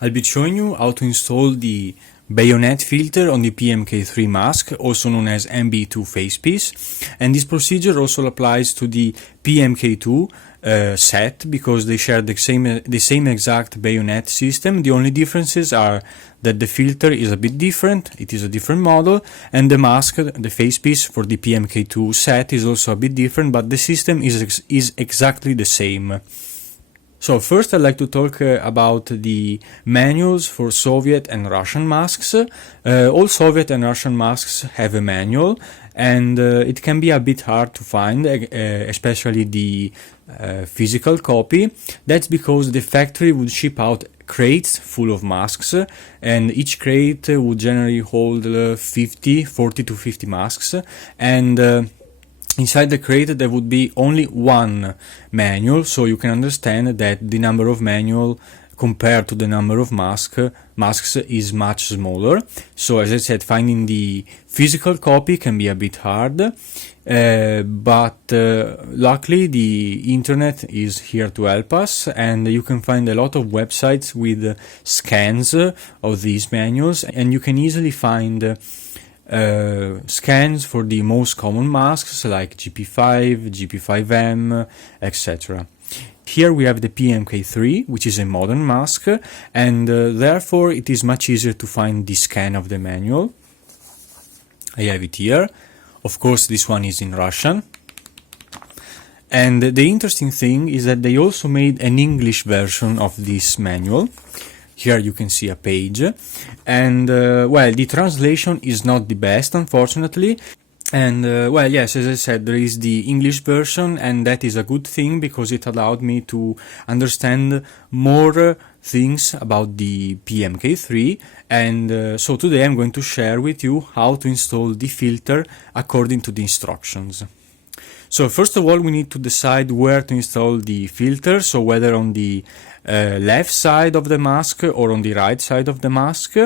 I'll be showing you how to install the Bayonet filter on the PMK-3 mask, also known as MB2 facepiece, and this procedure also applies to the PMK-2 set because they share the same exact bayonet system. The only differences are that the filter is a bit different, it is a different model, and the mask, the facepiece for the PMK-2 set is also a bit different, but the system is exactly the same. So first I'd like to talk about the manuals for Soviet and Russian masks. All Soviet and Russian masks have a manual, and it can be a bit hard to find, especially the physical copy. That's because the factory would ship out crates full of masks, and each crate would generally hold 40 to 50 masks, and inside the crate there would be only one manual, so you can understand that the number of manual compared to the number of masks is much smaller. So as I said, finding the physical copy can be a bit hard, but luckily the internet is here to help us, and you can find a lot of websites with scans of these manuals, and you can easily find scans for the most common masks like GP5, GP5M, etc. Here we have the PMK-3, which is a modern mask, and therefore it is much easier to find the scan of the manual. I have it here. Of course, this one is in Russian. And the interesting thing is that they also made an English version of this manual. Here you can see a page, and well, the translation is not the best, unfortunately, and well, yes, as I said, there is the English version, and that is a good thing because it allowed me to understand more things about the PMK-3, and so today I'm going to share with you how to install the filter according to the instructions. So first of all, we need to decide where to install the filter, so whether on the left side of the mask or on the right side of the mask,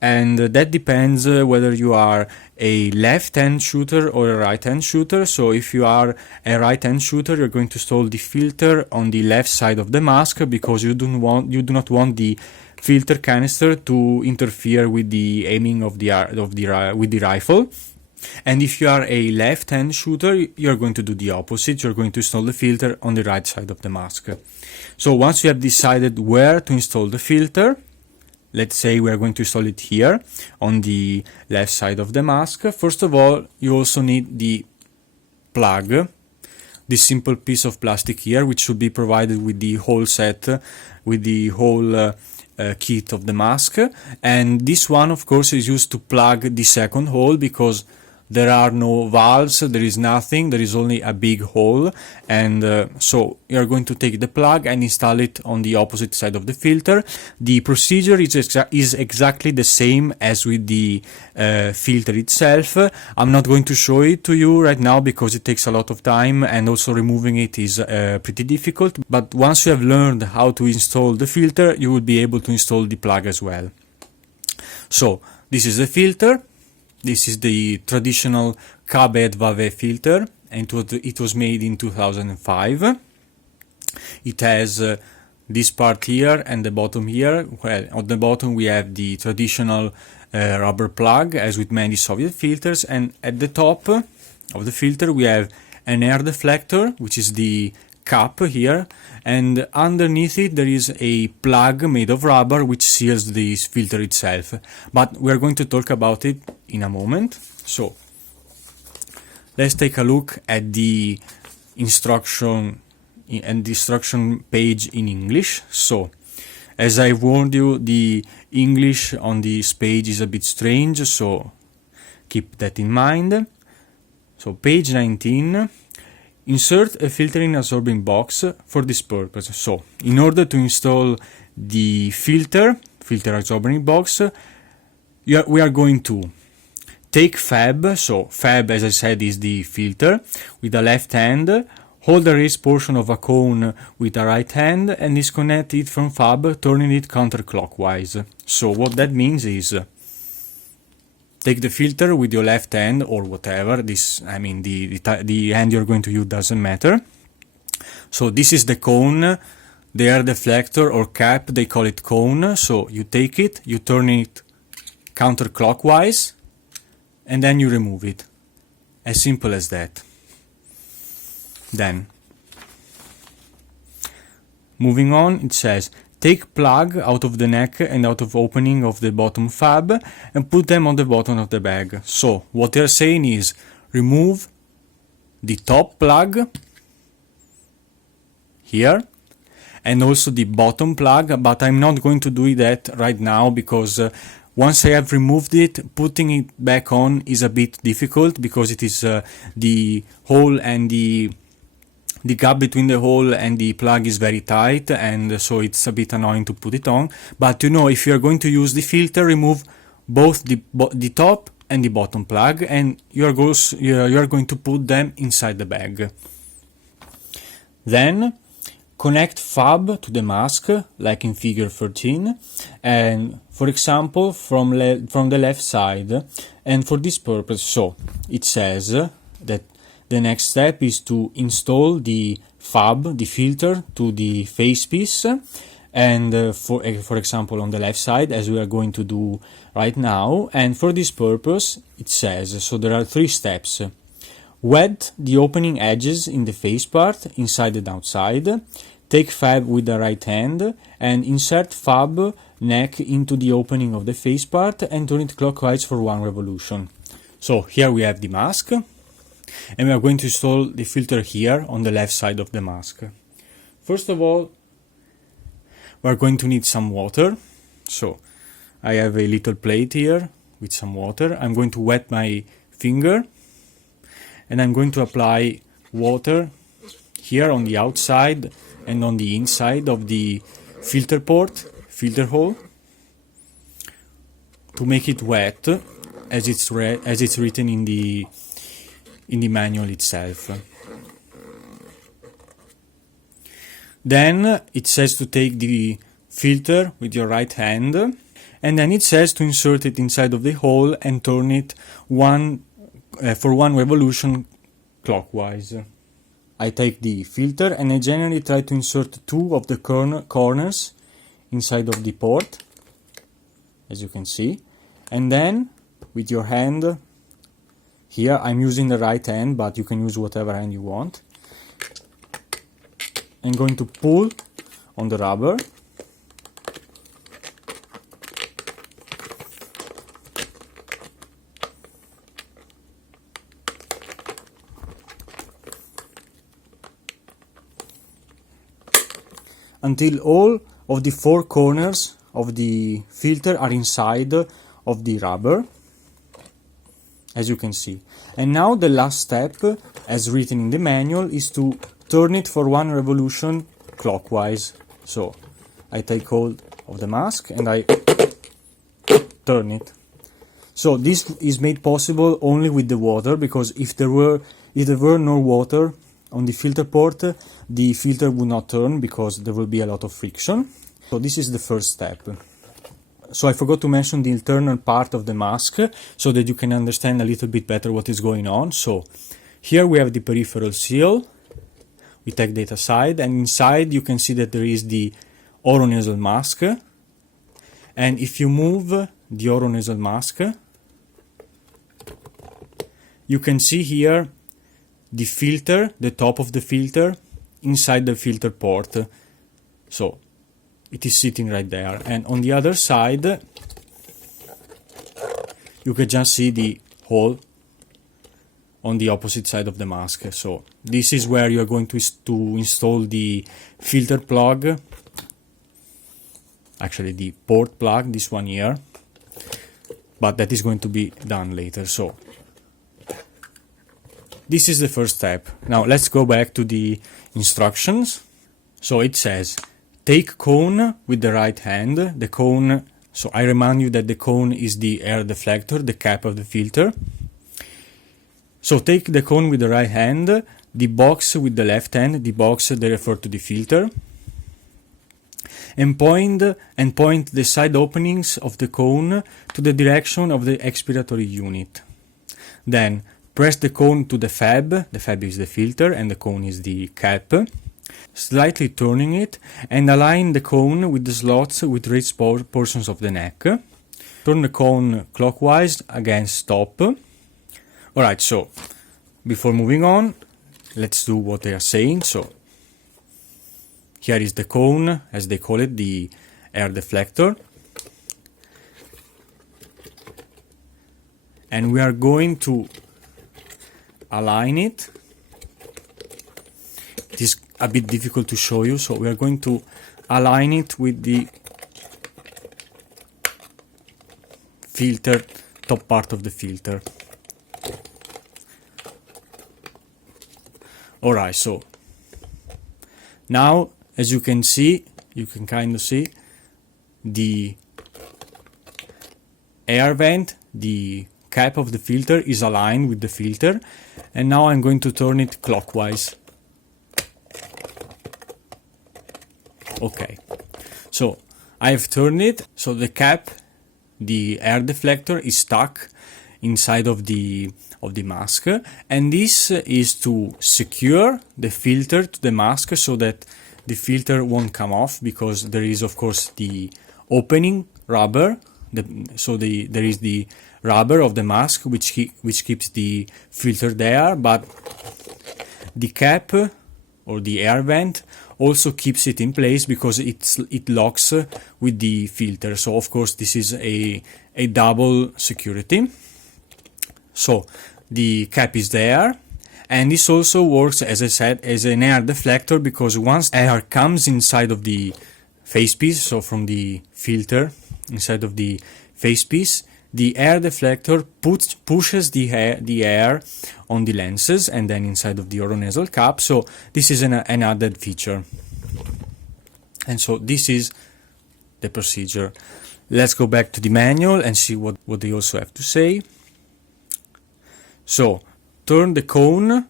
and that depends whether you are a left-hand shooter or a right-hand shooter. So if you are a right-hand shooter, you're going to install the filter on the left side of the mask because you do not want the filter canister to interfere with the aiming of the rifle. And if you are a left-hand shooter, you're going to do the opposite. You're going to install the filter on the right side of the mask. So once you have decided where to install the filter, let's say we are going to install it here on the left side of the mask. First of all, you also need the plug, this simple piece of plastic here, which should be provided with the whole set, with the whole kit of the mask. And this one, of course, is used to plug the second hole because there are no valves, there is nothing, there is only a big hole, and so you are going to take the plug and install it on the opposite side of the filter. The procedure is exactly the same as with the filter itself. I'm not going to show it to you right now because it takes a lot of time, and also removing it is pretty difficult, but once you have learned how to install the filter, you will be able to install the plug as well. So this is the filter. This is the traditional K2 filter, and it was made in 2005. It has this part here and the bottom here. Well, on the bottom we have the traditional rubber plug, as with many Soviet filters, and at the top of the filter we have an air deflector, which is the cap here, and underneath it there is a plug made of rubber which seals this filter itself, but we are going to talk about it in a moment. So let's take a look at the instruction and the instruction page in English. So as I warned you, the English on this page is a bit strange, so keep that in mind. So page 19, insert a filtering absorbing box for this purpose. So in order to install the filter absorbing box, we are going to take fab. So fab, as I said, is the filter with the left hand, hold the raised portion of a cone with the right hand and disconnect it from fab, turning it counterclockwise. So what that means is take the filter with your left hand or whatever. This, I mean, the hand you're going to use doesn't matter. So this is the cone the air deflector or cap, they call it cone. So you take it, you turn it counterclockwise, and then you remove it. As simple as that. Then, moving on, it says, take plug out of the neck and out of opening of the bottom fab and put them on the bottom of the bag. So, what they're saying is, remove the top plug here and also the bottom plug, but I'm not going to do that right now because once I have removed it, putting it back on is a bit difficult because it is the hole and the gap between the hole and the plug is very tight, and so it's a bit annoying to put it on. But you know, if you are going to use the filter, remove both the top and the bottom plug, and you are going to put them inside the bag. Then connect fab to the mask, like in figure 13, and for example from the left side. And for this purpose, so it says that the next step is to install the fab, the filter, to the facepiece, and for example on the left side, as we are going to do right now. And for this purpose, it says, so there are 3 steps. Wet the opening edges in the face part, inside and outside. Take fab with the right hand and insert fab neck into the opening of the face part and turn it clockwise for 1 revolution. So here we have the mask, and we are going to install the filter here on the left side of the mask. First of all, we are going to need some water. So I have a little plate here with some water. I'm going to wet my finger and I'm going to apply water here on the outside and on the inside of the filter filter hole, to make it wet as it's written in the manual itself. Then it says to take the filter with your right hand, and then it says to insert it inside of the hole and turn it for 1 revolution clockwise. I take the filter and I generally try to insert 2 of the corners inside of the port, as you can see, and then with your hand, here I'm using the right hand, but you can use whatever hand you want. I'm going to pull on the rubber. Until all of the 4 corners of the filter are inside of the rubber, as you can see. And now the last step, as written in the manual, is to turn it for 1 revolution clockwise. So I take hold of the mask and I turn it. So this is made possible only with the water, because if there were no water on the filter port, the filter would not turn because there will be a lot of friction. So this is the first step. So I forgot to mention the internal part of the mask so that you can understand a little bit better what is going on. So here we have the peripheral seal. We take that aside, and inside you can see that there is the oronasal mask. And if you move the oronasal mask, you can see here the filter, the top of the filter, inside the filter port. So it is sitting right there. And on the other side, you can just see the hole on the opposite side of the mask. So this is where you are going to install the filter plug, actually the port plug, this one here, but that is going to be done later. So this is the first step. Now let's go back to the instructions. So it says, take cone with the right hand. The cone, so I remind you that the cone is the air deflector, the cap of the filter. So take the cone with the right hand, the box with the left hand, the box they refer to the filter, and point the side openings of the cone to the direction of the expiratory unit. Then press the cone to the fab is the filter and the cone is the cap, slightly turning it, and align the cone with the slots with raised portions of the neck. Turn the cone clockwise, again stop. Alright, so before moving on, let's do what they are saying. So here is the cone, as they call it, the air deflector. And we are going to align it. It is a bit difficult to show you, so we are going to align it with the filter, top part of the filter. Alright, so now, as you can see, you can kind of see the air vent, the cap of the filter is aligned with the filter, and now I'm going to turn it clockwise. Okay, so I have turned it, so the cap, the air deflector, is stuck inside of the mask, and this is to secure the filter to the mask so that the filter won't come off, because there is of course the opening rubber, there is the rubber of the mask which keeps the filter there, but the cap or the air vent also keeps it in place because it locks with the filter. So of course this is a double security. So the cap is there, and this also works, as I said, as an air deflector, because once air comes inside of the facepiece, so from the filter inside of the facepiece, the air deflector pushes the air on the lenses and then inside of the oronasal cap. So this is an added feature. And so this is the procedure. Let's go back to the manual and see what they also have to say. So turn the cone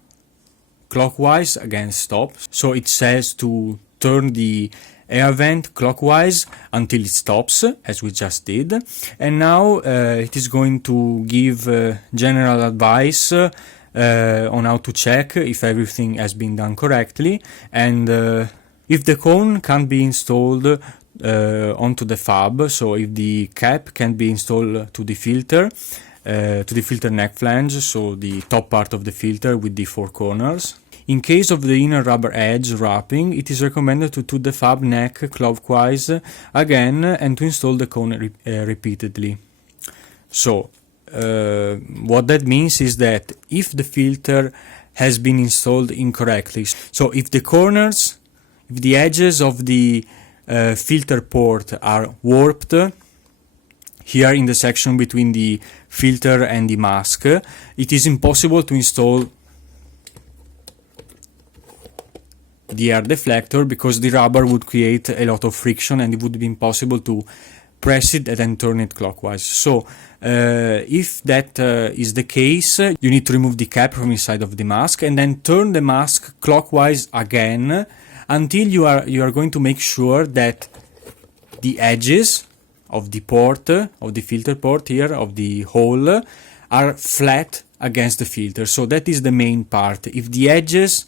clockwise, again stop. So it says to turn the air vent clockwise until it stops, as we just did. And now it is going to give general advice on how to check if everything has been done correctly, and if the cone can be installed onto the fab, so if the cap can be installed to the filter neck flange, so the top part of the filter with the four corners. In case of the inner rubber edge wrapping, it is recommended to the fab neck clockwise again and to install the cone repeatedly. So what that means is that if the filter has been installed incorrectly, so if the corners, if the edges of the filter port are warped here in the section between the filter and the mask, it is impossible to install the air deflector, because the rubber would create a lot of friction and it would be impossible to press it and then turn it clockwise. So if that is the case, you need to remove the cap from inside of the mask and then turn the mask clockwise again until you are going to make sure that the edges of the port, of the filter port here, of the hole, are flat against the filter. So that is the main part. If the edges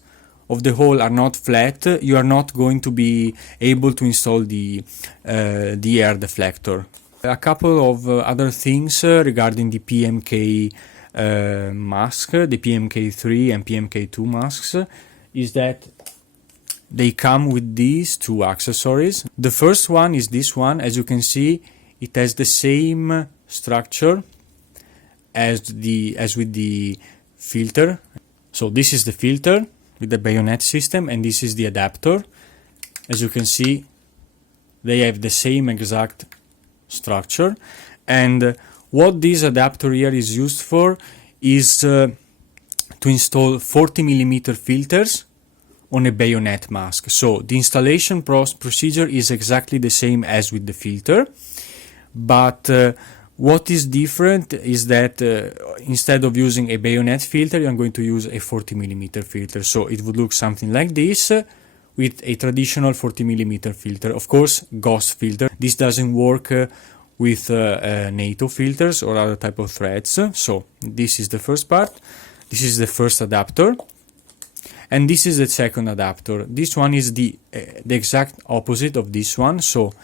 of the hole are not flat, you are not going to be able to install the air deflector. A couple of other things regarding the PMK mask, the PMK-3 and PMK-2 masks, is that they come with these two accessories. The first one is this one. As you can see, it has the same structure as with the filter. So this is the filter with the Bayonet system, and this is the adapter. As you can see, they have the same exact structure, and what this adapter here is used for is to install 40mm filters on a Bayonet mask. So the installation procedure is exactly the same as with the filter, but what is different is that instead of using a Bayonet filter, I'm going to use a 40mm filter. So it would look something like this with a traditional 40mm filter. Of course, ghost filter. This doesn't work with NATO filters or other type of threads. So this is the first part. This is the first adapter. And this is the second adapter. This one is the exact opposite of this one. So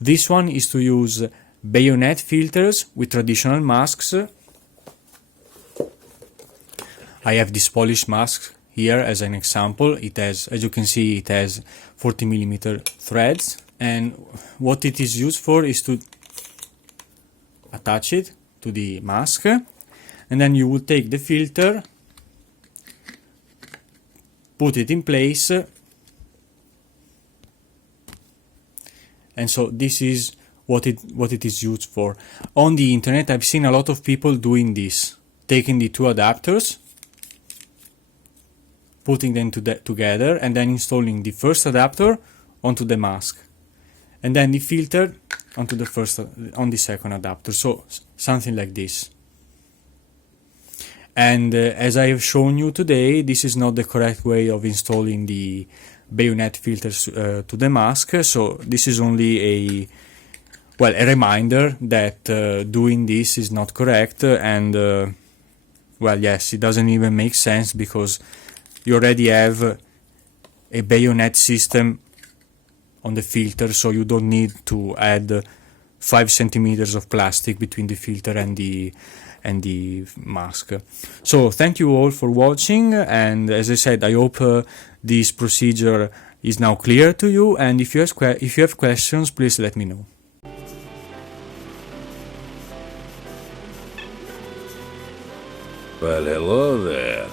this one is to use bayonet filters with traditional masks. I have this polished mask here as an example. It has, as you can see, it has 40mm threads, and what it is used for is to attach it to the mask, and then you will take the filter, put it in place, and so this is what it is used for. On the internet I've seen a lot of people doing this, taking the two adapters, putting them together, and then installing the first adapter onto the mask, and then the filter onto the second adapter. So something like this. And as I have shown you today, this is not the correct way of installing the bayonet filters to the mask. So this is only a reminder that doing this is not correct, and well, yes, it doesn't even make sense, because you already have a bayonet system on the filter, so you don't need to add 5 centimeters of plastic between the filter and the mask. So thank you all for watching, and as I said, I hope this procedure is now clear to you, and if you have questions, please let me know. Well, hello there.